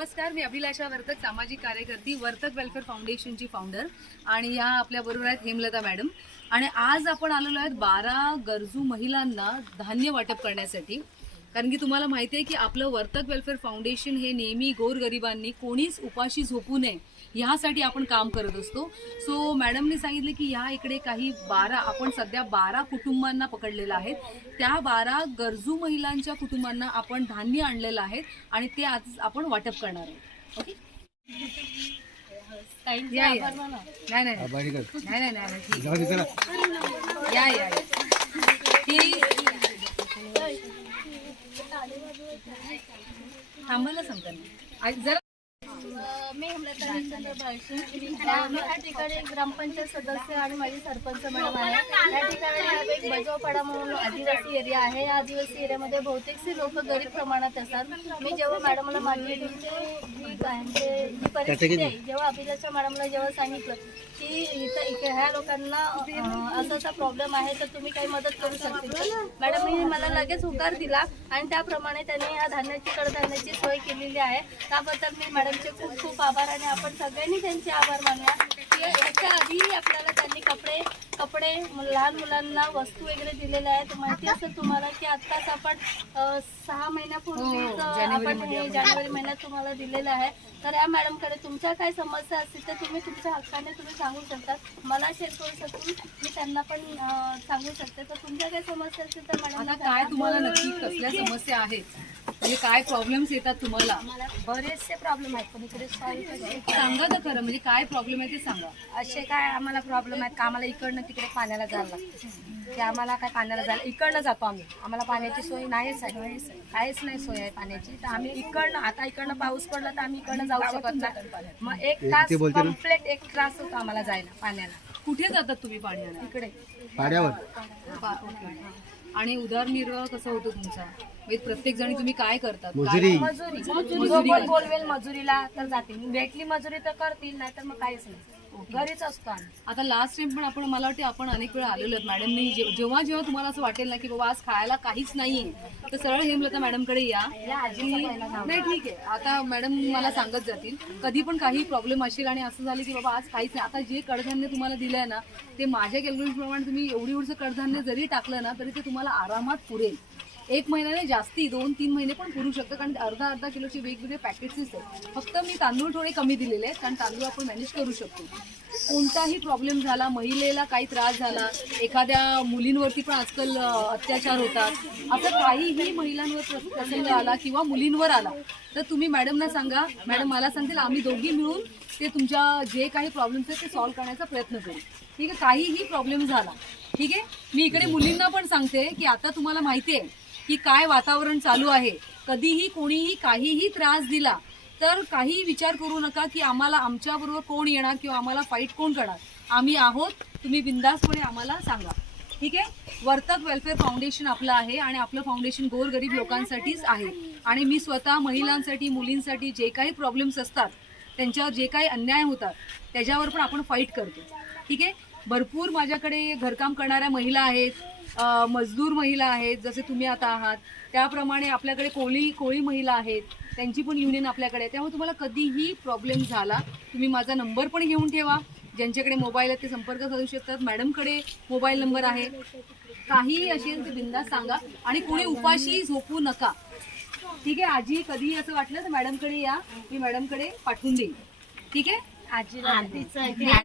नमस्कार मी अभिलाषा वर्तक सामाजिक कार्यकर्ती Vartak welfare फाउंडेशनची founder आणि या आपल्या बरोबर आहेत हेमलता मॅडम. आणि आज आपण आलेलो आहेत बारा गरजू महिलांना धान्य वाटप करण्यासाठी. कारण की तुम्हाला माहिती आहे की आपलं वर्तक वेलफेअर फाउंडेशन हे नेहमी गोरगरिबांनी कोणीच उपाशी झोपू नये ह्यासाठी आपण काम करत असतो. सो मॅडमने सांगितले की ह्या इकडे काही बारा आपण सध्या बारा कुटुंबांना पकडलेलं आहे त्या बारा गरजू महिलांच्या कुटुंबांना आपण धान्य आणलेलं आहे आणि ते आज आपण वाटप करणार आहोत. ओके या, या. नाही नाही आभारी कर. नाही नाही नाही ठीक. या या या. ही थांबायला सांगता नाही. आणि जरा मी हेमलता या ठिकाणी ग्रामपंचायत सदस्य आणि माझी सरपंच मॅडम आहे. या ठिकाणी हा एक बजावपाडा म्हणून आदिवासी एरिया आहे. या आदिवासी एरियामध्ये बहुतेकसे लोक गरीब प्रमाणात असतात. मी जेव्हा मॅडमला माझी जी जी म्हणजे परिस्थिती आहे जेव्हा अभिजाच्या मॅडमला जेव्हा सांगितलं की इथं ह्या लोकांना असा असा प्रॉब्लेम आहे तर तुम्ही काही मदत करू शकतील का? मॅडमनी मला लगेच होकार दिला आणि त्याप्रमाणे त्यांनी या धान्याची कडधान्याची सोय केलेली आहे. त्याबद्दल मी मॅडमचे खूप खूप आभार आणि आपण सगळ्यांनी त्यांचे आभार मानूया. याच्या आधीही आपल्याला त्यांनी कपडे कपडे लहान मुलांना वस्तू वगैरे दिलेल्या आहेत. माहिती असेल तुम्हाला की आत्ताच आपण सहा महिन्यापूर्वीच हो, आपण हे जानेवारी महिन्यात तुम्हाला दिलेलं आहे. तर या मॅडमकडे तुमच्या काय समस्या असतील तर तुम्ही तुमच्या हक्काने तुम्ही सांगू शकता. मला शेअर करू शकून मी त्यांना पण सांगू शकते. तर तुमच्या काय समस्या असतील तर मॅडम काय तुम्हाला नक्की कसल्या समस्या आहेत? म्हणजे काय प्रॉब्लेम्स येतात तुम्हाला? बरेचसे प्रॉब्लेम आहेत पण इकडे सांगा तर खरं म्हणजे काय प्रॉब्लेम आहे ते सांगा. असे काय आम्हाला प्रॉब्लेम आहेत का? आम्हाला इकडनं तिकडे पाण्याला जायला लागतं. की आम्हाला काय पाण्याला जायला इकडनं जातो आम्ही. आम्हाला पाण्याची सोय नाहीच आहे काहीच नाही सोय आहे पाण्याची. तर आम्ही इकडनं आता इकडनं पाऊस पडला तर आम्ही इकडनं जाऊ शकत नाही. मग एक तास. कंप्लीट एक त्रास होतो आम्हाला जायला पाण्याला. कुठे जातात तुम्ही पाणी आणायला? इकडे. पाड्यावर पा- ओके. आणि उदरनिर्वाह कसा होतो तुमचा? म्हणजे प्रत्येक जणी तुम्ही काय करतात? मजुरी. मजुरी. जो कोण बोलवेल मजुरीला तर जातील भेटली मजुरी तर करतील नाही तर मग काहीच नाही. घरीच असतो आम्ही. आता लास्ट टाइम पण आपण मला वाटते आपण अनेक वेळा आलेलो आहेत. मॅडमनी जे- जेव्हा जेव्हा तुम्हाला असं वाटेल ना की बाबा आज खायला काहीच नाहीये तर सरळ हेमलता मॅडमकडे या. आणि- नाही ठीक आहे. आता मॅडम मला सांगत जातील. कधी पण काही प्रॉब्लेम असेल आणि असं झालं की बाबा आज काहीच नाही. आता जे कडधान्य तुम्हाला दिलंय ना ते माझ्या कॅल्क्युलेशन प्रमाणे तुम्ही एवढी एवढं कडधान्य जरी टाकलं ना तरी ते तुम्हाला आरामात पुरेल. एक महिन्याने जास्ती दोन तीन महिने पण पुरू शकतं कारण अर्धा अर्धा किलोचे वेगवेगळे पॅकेजेस आहेत. फक्त मी तांदूळ थोडे कमी दिलेले आहेत कारण तांदूळ आपण मॅनेज करू शकतो. कोणताही प्रॉब्लेम झाला महिलेला काही त्रास झाला एखाद्या मुलींवरती पण आजकाल अत्याचार होतात असं काहीही महिलांवर प्रसंग आला किंवा मुलींवर आला तर तुम्ही मॅडमना सांगा. मॅडम मला सांगतील आम्ही दोघी मिळून ते तुमच्या जे काही प्रॉब्लेम्स आहेत ते सॉल्व्ह करण्याचा प्रयत्न करू. ठीक आहे? काहीही प्रॉब्लेम झाला ठीक आहे? मी इकडे मुलींना पण सांगते की आता तुम्हाला माहिती आहे की काय वातावरण चालू आहे. कधीही कोणीही काहीही त्रास दिला तर काही विचार करू नका की आम्हाला आमच्याबरोबर कोण येणार किंवा आम्हाला फाईट कोण करणार. आम्ही आहोत तुम्ही बिंदासपणे आम्हाला सांगा. ठीक आहे? वर्तक वेलफेअर फाउंडेशन आपलं आहे आणि आपलं फाउंडेशन गोरगरीब लोकांसाठीच आहे. आणि मी स्वतः महिलांसाठी मुलींसाठी जे काही प्रॉब्लेम्स असतात त्यांच्यावर जे काही अन्याय होतात त्याच्यावर पण आपण फाईट करतो. ठीक आहे? भरपूर माझ्याकडे घरकाम करणाऱ्या महिला आहेत मजदूर महिला आहेत जसे तुम्ही आता आहात. त्याप्रमाणे आपल्याकडे कोळी कोळी महिला आहेत. त्यांची पण युनियन आपल्याकडे आहे. त्यामुळे तुम्हाला कधीही प्रॉब्लेम झाला तुम्ही माझा नंबर पण घेऊन ठेवा. ज्यांच्याकडे मोबाईल आहे ते संपर्क साधू शकतात. मॅडमकडे मोबाईल नंबर आहे. काहीही असेल ते बिंदास सांगा. आणि कोणी उपाशी झोपू नका. ठीक आहे? आजी कधी असं वाटलं तर मॅडमकडे या. मी मॅडमकडे पाठवून देईन. ठीक आहे? आजीला